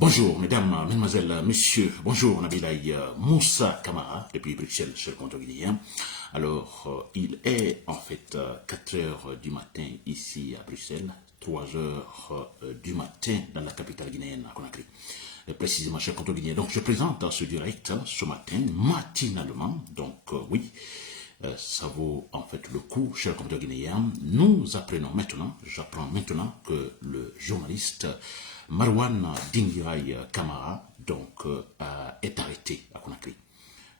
Bonjour, mesdames, mesdemoiselles, messieurs. Bonjour, Nabilaï Moussa Kamara, depuis Bruxelles, cher compteur guinéen. Alors, il est en fait 4 heures du matin ici à Bruxelles, 3 heures du matin dans la capitale guinéenne, à Conakry. Précisément, cher compteur guinéen. Donc, je présente ce direct ce matin, matinalement. Donc, oui. Ça vaut en fait le coup, cher compteur guinéen. Nous apprenons maintenant, j'apprends maintenant que le journaliste Marwan Dingirai Kamara donc, est arrêté à Conakry.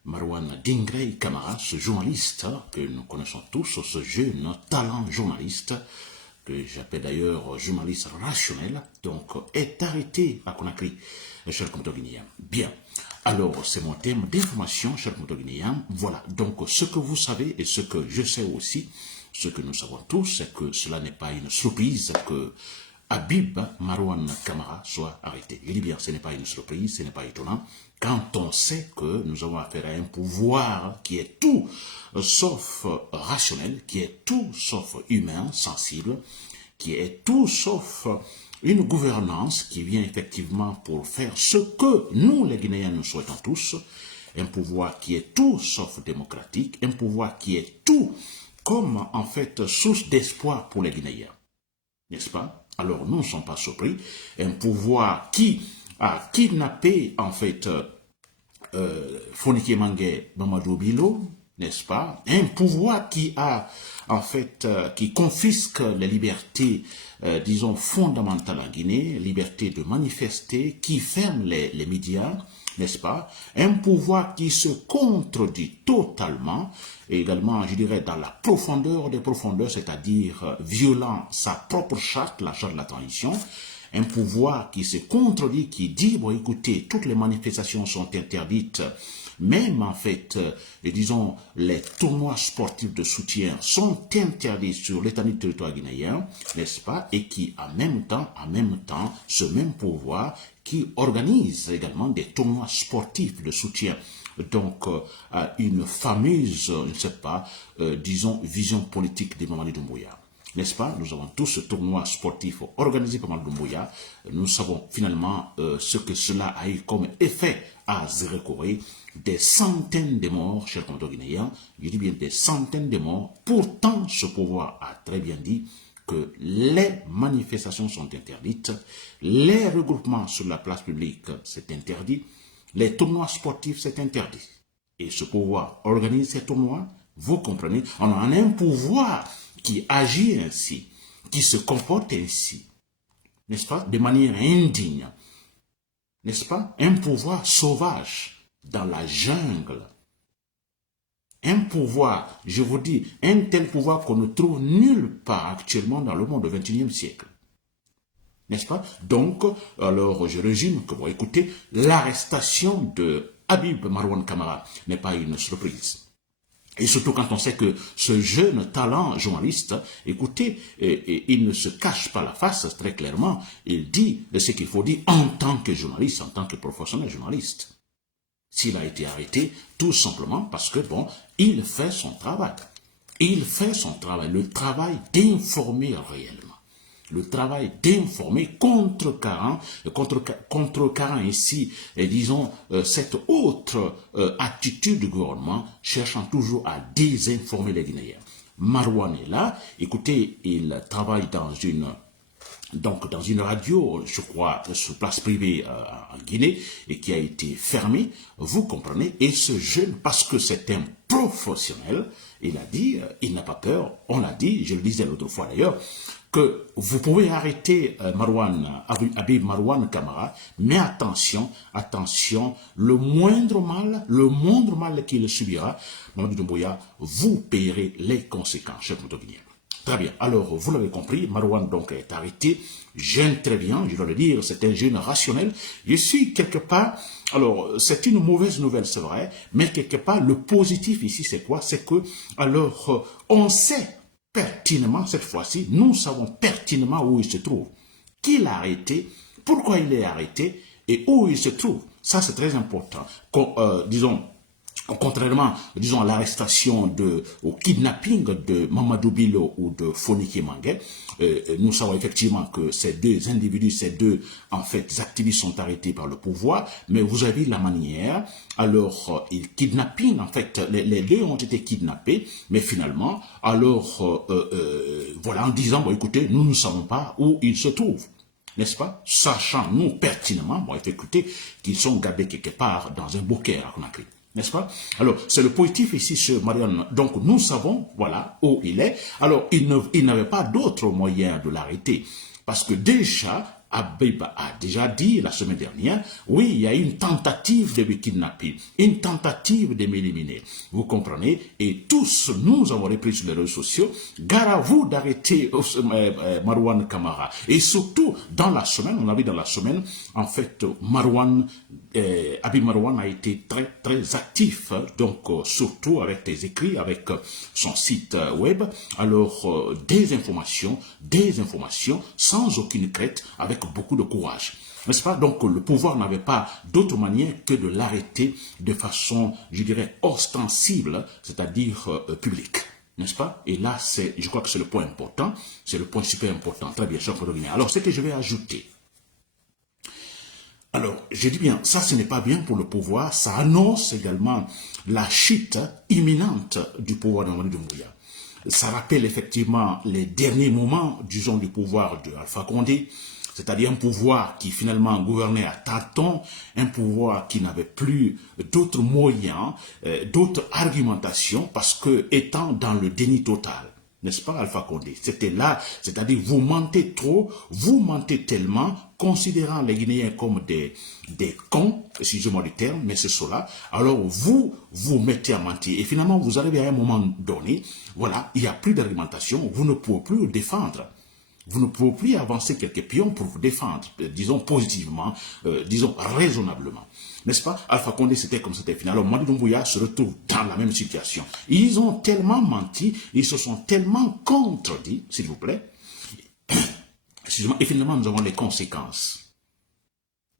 Marwan Dingirai Kamara, ce journaliste que nous connaissons tous, ce jeune talent journaliste, que j'appelle d'ailleurs journaliste rationnel, donc est arrêté à Conakry, cher compteur guinéen. Bien. Alors, c'est mon thème d'information, cher compteur guinéen. Voilà, donc ce que vous savez et ce que je sais aussi, ce que nous savons tous, c'est que cela n'est pas une surprise que Habib Marwan Kamara soit arrêté. Je dis bien, ce n'est pas une surprise, ce n'est pas étonnant, quand on sait que nous avons affaire à un pouvoir qui est tout sauf rationnel, qui est tout sauf humain, sensible, qui est tout sauf une gouvernance qui vient effectivement pour faire ce que nous, les Guinéens, nous souhaitons tous, un pouvoir qui est tout sauf démocratique, un pouvoir qui est tout comme en fait source d'espoir pour les Guinéens, n'est-ce pas? Alors nous ne sommes pas surpris, un pouvoir qui a kidnappé en fait Fonike Mangue Mamadou Bilo, n'est-ce pas? Un pouvoir qui a, en fait, qui confisque les libertés, disons, fondamentales en Guinée, liberté de manifester, qui ferme les médias, n'est-ce pas? Un pouvoir qui se contredit totalement, et également, je dirais, dans la profondeur des profondeurs, c'est-à-dire violant sa propre charte, la charte de la transition, un pouvoir qui se contredit, qui dit, bon écoutez, toutes les manifestations sont interdites, même en fait, disons, les tournois sportifs de soutien sont interdits sur l'étendue du territoire guinéen, n'est-ce pas, et qui en même temps, ce même pouvoir qui organise également des tournois sportifs de soutien, donc à une fameuse, je ne sais pas, disons, vision politique de Mamadi Doumbouya. N'est-ce pas? Nous avons tous ce tournoi sportif organisé par Mamadi Doumbouya. Nous savons finalement ce que cela a eu comme effet à Zérekoré. Des centaines de morts, chers compteurs guinéens, je dis bien des centaines de morts. Pourtant, ce pouvoir a très bien dit que les manifestations sont interdites, les regroupements sur la place publique, c'est interdit, les tournois sportifs, c'est interdit. Et ce pouvoir organise ces tournois, vous comprenez, on a un pouvoir qui agit ainsi, qui se comporte ainsi, n'est-ce pas, de manière indigne, n'est-ce pas, un pouvoir sauvage dans la jungle, un pouvoir, je vous dis, un tel pouvoir qu'on ne trouve nulle part actuellement dans le monde du XXIe siècle. N'est-ce pas? Donc, alors je résume que, bon, écoutez, l'arrestation de Habib Marwan Kamara n'est pas une surprise. Et surtout quand on sait que ce jeune talent journaliste, écoutez, il ne se cache pas la face très clairement, il dit ce qu'il faut dire en tant que journaliste, en tant que professionnel journaliste. S'il a été arrêté, tout simplement parce que, bon, il fait son travail. Il fait son travail, le travail d'informer réellement. Le travail d'informer contrecarrant ici, disons, cette autre attitude du gouvernement cherchant toujours à désinformer les Guinéens. Marwan est là, écoutez, il travaille dans une radio, je crois, sur place privée en Guinée, et qui a été fermée, vous comprenez, et ce jeune, parce que c'est un professionnel, il a dit, il n'a pas peur, on l'a dit, je le disais l'autre fois d'ailleurs, que vous pouvez arrêter Habib Marwan Kamara, mais attention, le moindre mal qu'il subira, Mamadou Doumbouya, vous payerez les conséquences, cher Guinéen. Très bien, alors vous l'avez compris, Marwan donc est arrêté, j'interviens, je dois le dire, c'est un jeune rationnel, je suis quelque part, alors c'est une mauvaise nouvelle c'est vrai, mais quelque part le positif ici c'est quoi? C'est que, alors on sait pertinemment cette fois-ci, nous savons pertinemment où il se trouve, qui l'a arrêté, pourquoi il est arrêté et où il se trouve, ça c'est très important, disons, Contrairement, disons, à l'arrestation au kidnapping de Mamadou Bilo ou de Fonike Mangue, nous savons effectivement que ces deux individus, ces deux, en fait, activistes sont arrêtés par le pouvoir, mais vous avez la manière, alors, ils kidnapping, en fait, les deux ont été kidnappés, mais finalement, alors, voilà, en disant, bon, écoutez, nous ne savons pas où ils se trouvent. N'est-ce pas? Sachant, nous, pertinemment, bon, écoutez, qu'ils sont gardés quelque part dans un bouquet à Conakry. N'est-ce pas? Alors, c'est le positif ici sur Marianne. Donc, nous savons, voilà, où il est. Alors, il n'avait pas d'autre moyen de l'arrêter. Parce que déjà, Habib a déjà dit la semaine dernière, oui, il y a une tentative de me kidnapper, une tentative de m'éliminer. Vous comprenez? Et tous, nous avons repris sur les réseaux sociaux, gare à vous d'arrêter Marouane Kamara. Et surtout, dans la semaine, on a vu dans la semaine, en fait, Habib Marouane a été très, très actif, donc surtout avec des écrits, avec son site web. Alors, des informations, sans aucune crête, avec beaucoup de courage. N'est-ce pas? Donc, le pouvoir n'avait pas d'autre manière que de l'arrêter de façon, je dirais, ostensible, c'est-à-dire publique. N'est-ce pas? Et là, je crois que c'est le point important, c'est le point super important. Très bien, cher Guinée. Alors, ce que je vais ajouter, alors, je dis bien, ça ce n'est pas bien pour le pouvoir, ça annonce également la chute imminente du pouvoir de Mamadi Doumbouya. Ça rappelle effectivement les derniers moments, disons, du pouvoir de Alpha Condé, c'est-à-dire un pouvoir qui finalement gouvernait à tâtons, un pouvoir qui n'avait plus d'autres moyens, d'autres argumentations, parce que étant dans le déni total. N'est-ce pas, Alpha Condé? C'était là, c'est-à-dire vous mentez trop, vous mentez tellement, considérant les Guinéens comme des cons, excusez-moi du terme, mais c'est cela. Alors vous mettez à mentir. Et finalement, vous arrivez à un moment donné, voilà, il n'y a plus d'argumentation, vous ne pouvez plus défendre. Vous ne pouvez plus avancer quelques pions pour vous défendre, disons positivement, disons raisonnablement. N'est-ce pas? Alpha Condé, c'était comme c'était final. Alors, Mamadi Doumbouya se retrouve dans la même situation. Ils ont tellement menti, ils se sont tellement contredits, s'il vous plaît. Excusez-moi, et finalement, nous avons les conséquences.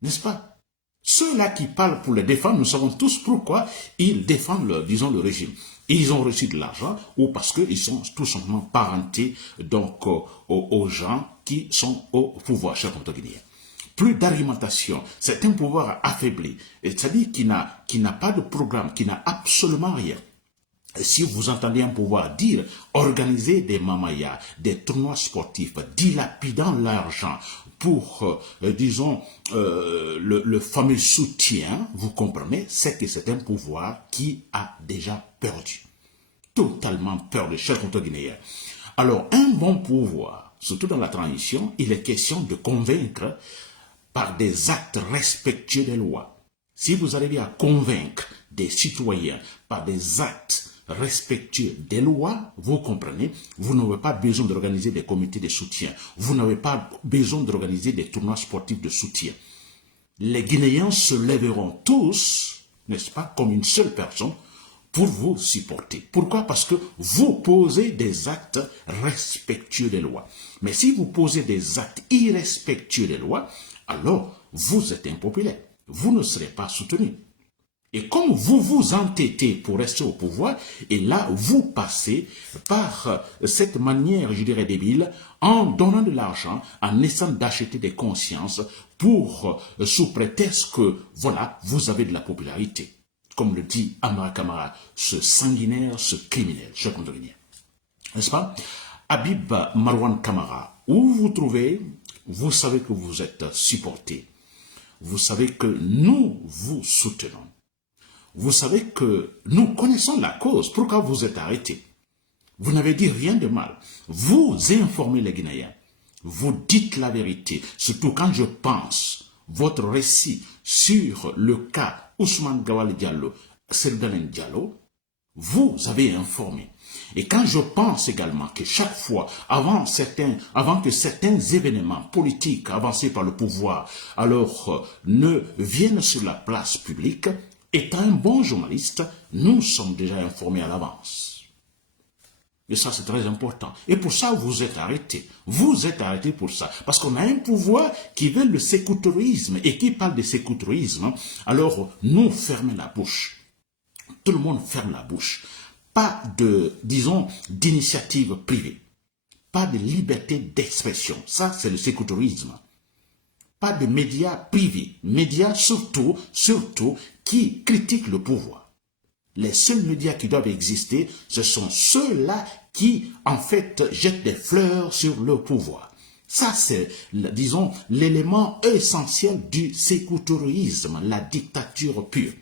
N'est-ce pas? Ceux-là qui parlent pour les défendre, nous savons tous pourquoi ils défendent, disons, le régime. Ils ont reçu de l'argent ou parce qu'ils sont tout simplement parentés donc, aux gens qui sont au pouvoir, chers compatriotes guinéens. Plus d'argumentation, c'est un pouvoir affaibli, c'est-à-dire qui n'a pas de programme, qui n'a absolument rien. Si vous entendez un pouvoir dire organiser des mamayas, des tournois sportifs, dilapidant l'argent pour, disons, le fameux soutien, vous comprenez, c'est que c'est un pouvoir qui a déjà perdu. Totalement perdu, chers compatriotes guinéens. Alors, un bon pouvoir, surtout dans la transition, il est question de convaincre par des actes respectueux des lois. Si vous arrivez à convaincre des citoyens par des actes respectueux des lois, vous comprenez, vous n'avez pas besoin d'organiser des comités de soutien, vous n'avez pas besoin d'organiser des tournois sportifs de soutien. Les Guinéens se lèveront tous, n'est-ce pas, comme une seule personne, pour vous supporter. Pourquoi? Parce que vous posez des actes respectueux des lois. Mais si vous posez des actes irrespectueux des lois, alors vous êtes impopulaire. Vous ne serez pas soutenu. Et comme vous vous entêtez pour rester au pouvoir, et là, vous passez par cette manière, je dirais, débile, en donnant de l'argent, en essayant d'acheter des consciences pour, sous prétexte que, voilà, vous avez de la popularité. Comme le dit Amara Kamara, ce sanguinaire, ce criminel, je compte venir. N'est-ce pas? Habib Marouane Kamara, où vous trouvez, vous savez que vous êtes supporté. Vous savez que nous vous soutenons. Vous savez que nous connaissons la cause. Pourquoi vous êtes arrêté? Vous n'avez dit rien de mal. Vous informez les Guinéens. Vous dites la vérité. Surtout quand je pense votre récit sur le cas Ousmane Gawal Diallo, Serdalen Diallo, vous avez informé. Et quand je pense également que chaque fois, avant que certains événements politiques avancés par le pouvoir, alors ne viennent sur la place publique, étant un bon journaliste, nous sommes déjà informés à l'avance. Et ça, c'est très important. Et pour ça, vous êtes arrêtés. Vous êtes arrêtés pour ça. Parce qu'on a un pouvoir qui veut le sécoutorisme et qui parle de sécoutorisme. Alors, nous fermons la bouche. Tout le monde ferme la bouche. Pas de, disons, d'initiative privée. Pas de liberté d'expression. Ça, c'est le sécoutorisme. Pas de médias privés. Médias surtout qui critiquent le pouvoir. Les seuls médias qui doivent exister, ce sont ceux-là qui, en fait, jettent des fleurs sur le pouvoir. Ça, c'est, disons, l'élément essentiel du sécoutorisme, la dictature pure.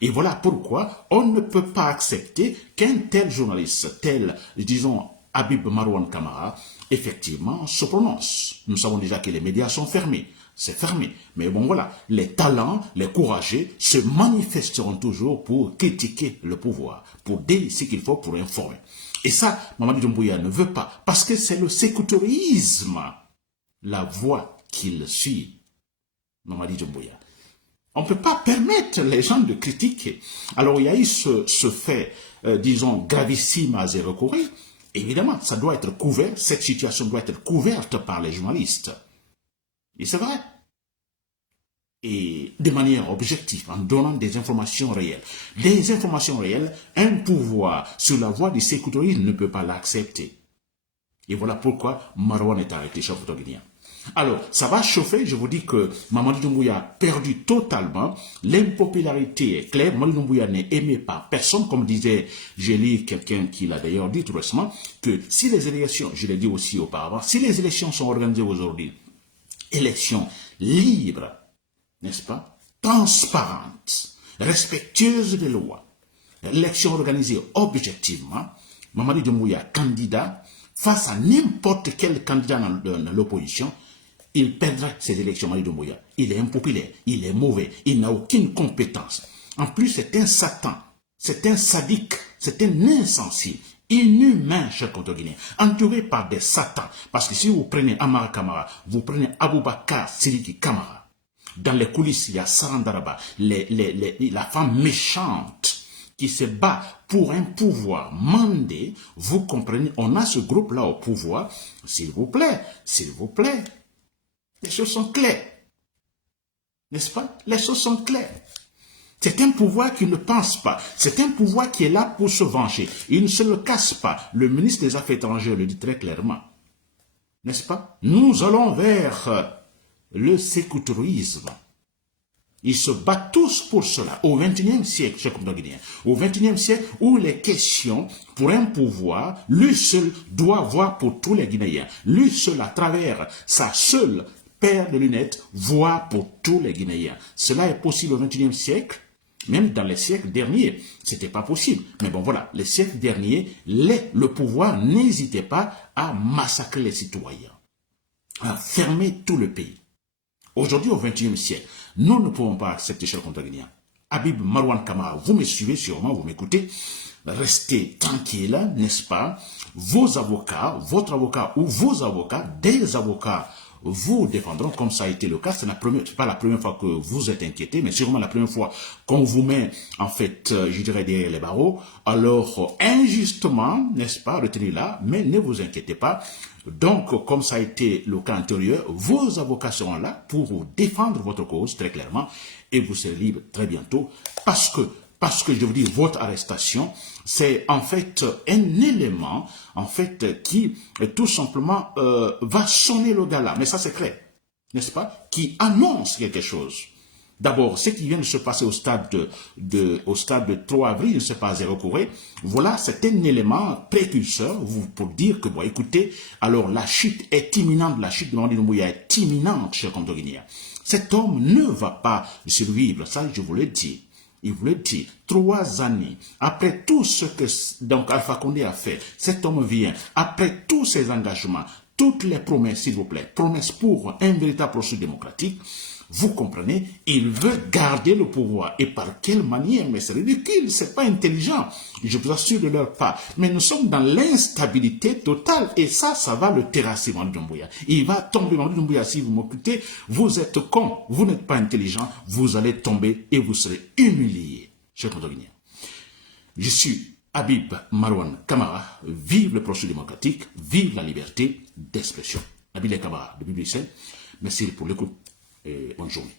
Et voilà pourquoi on ne peut pas accepter qu'un tel journaliste, tel, disons, Habib Marouane Kamara, effectivement, se prononce. Nous savons déjà que les médias sont fermés. C'est fermé. Mais bon, voilà, les talents, les courageux se manifesteront toujours pour critiquer le pouvoir, pour dire ce qu'il faut pour informer. Et ça, Mamadi Doumbouya ne veut pas, parce que c'est le sécoutorisme, la voie qu'il suit. Mamadi Doumbouya. On ne peut pas permettre les gens de critiquer. Alors, il y a eu ce fait, disons, gravissime à zéro recourir. Évidemment, ça doit être couvert, cette situation doit être couverte par les journalistes. Et c'est vrai. Et de manière objective, en donnant des informations réelles. Des informations réelles, un pouvoir sur la voie du sécoutorisme ne peut pas l'accepter. Et voilà pourquoi Marouane est arrêté, chef guinéen. Alors, ça va chauffer, je vous dis que Mamadi Doumbouya a perdu totalement, l'impopularité est claire, Mamadi Doumbouya n'est aimé par personne, comme disait, j'ai lu quelqu'un qui l'a d'ailleurs dit tout récemment, que si les élections, je l'ai dit aussi auparavant, si les élections sont organisées aujourd'hui, élections libres, n'est-ce pas, transparentes, respectueuses des lois, élections organisées objectivement, Mamadi Doumbouya, candidat, face à n'importe quel candidat dans l'opposition, il perdra ses élections, Mamadi Doumbouya. Il est impopulaire, il est mauvais, il n'a aucune compétence. En plus, c'est un satan, c'est un sadique, c'est un insensible, inhumain, cher Guinéen, entouré par des satans. Parce que si vous prenez Amara Kamara, vous prenez Aboubakar Sidiki Kamara, dans les coulisses, il y a Sarandaraba, la femme méchante qui se bat pour un pouvoir mandé, vous comprenez, on a ce groupe-là au pouvoir, s'il vous plaît, les choses sont claires, n'est-ce pas? Les choses sont claires. C'est un pouvoir qui ne pense pas, c'est un pouvoir qui est là pour se venger, il ne se le casse pas, le ministre des Affaires étrangères le dit très clairement, n'est-ce pas? Nous allons vers le sécoutorisme. Ils se battent tous pour cela. Au XXIe siècle, cher compatriotes guinéens, au XXIe siècle, où les questions pour un pouvoir, lui seul doit voir pour tous les Guinéens. Lui seul, à travers sa seule paire de lunettes, voit pour tous les Guinéens. Cela est possible au XXIe siècle, même dans les siècles derniers. C'était pas possible. Mais bon, voilà, les siècles derniers, le pouvoir n'hésitait pas à massacrer les citoyens, à fermer tout le pays. Aujourd'hui, au XXIe siècle, nous ne pouvons pas accepter, chers compatriotes guinéens. Habib Marouane Kamara, vous me suivez sûrement, vous m'écoutez. Restez tranquille, n'est-ce pas? Vos avocats, votre avocat ou vos avocats, des avocats vous défendront, comme ça a été le cas. Ce n'est pas la première fois que vous êtes inquiété, mais sûrement la première fois qu'on vous met, en fait, je dirais, derrière les barreaux. Alors, injustement, n'est-ce pas, retenez là, mais ne vous inquiétez pas. Donc, comme ça a été le cas antérieur, vos avocats seront là pour vous défendre votre cause, très clairement, et vous serez libre très bientôt, parce que je vous dis, votre arrestation, c'est en fait un élément, en fait, qui tout simplement va sonner le gala. Mais ça, c'est clair, n'est-ce pas? Qui annonce quelque chose. D'abord, ce qui vient de se passer au stade de 3 avril, je ne sais pas, à zéro courrier, voilà, c'est un élément précurseur pour dire que, bon, écoutez, alors la chute est imminente, la chute de Mamadi Doumbouya est imminente, chers compatriotes guinéens. Cet homme ne va pas survivre, ça je vous le dis. Il vous le dit, 3 années, après tout ce que donc Alpha Condé a fait, cet homme vient, après tous ses engagements, toutes les promesses, s'il vous plaît, promesses pour un véritable processus démocratique, vous comprenez, il veut garder le pouvoir. Et par quelle manière? Mais c'est ridicule, c'est pas intelligent. Je vous assure de leur part. Mais nous sommes dans l'instabilité totale. Et ça va le terrasser, Mamadi Doumbouya. Il va tomber, Mamadi Doumbouya, si vous m'écoutez, vous êtes con, vous n'êtes pas intelligent, vous allez tomber et vous serez humilié. Chers compatriotes guinéens, je suis Habib Marouane Kamara. Vive le processus démocratique, vive la liberté d'expression. Habib Kamara de BBC. Merci pour l'écoute. Et bonne journée.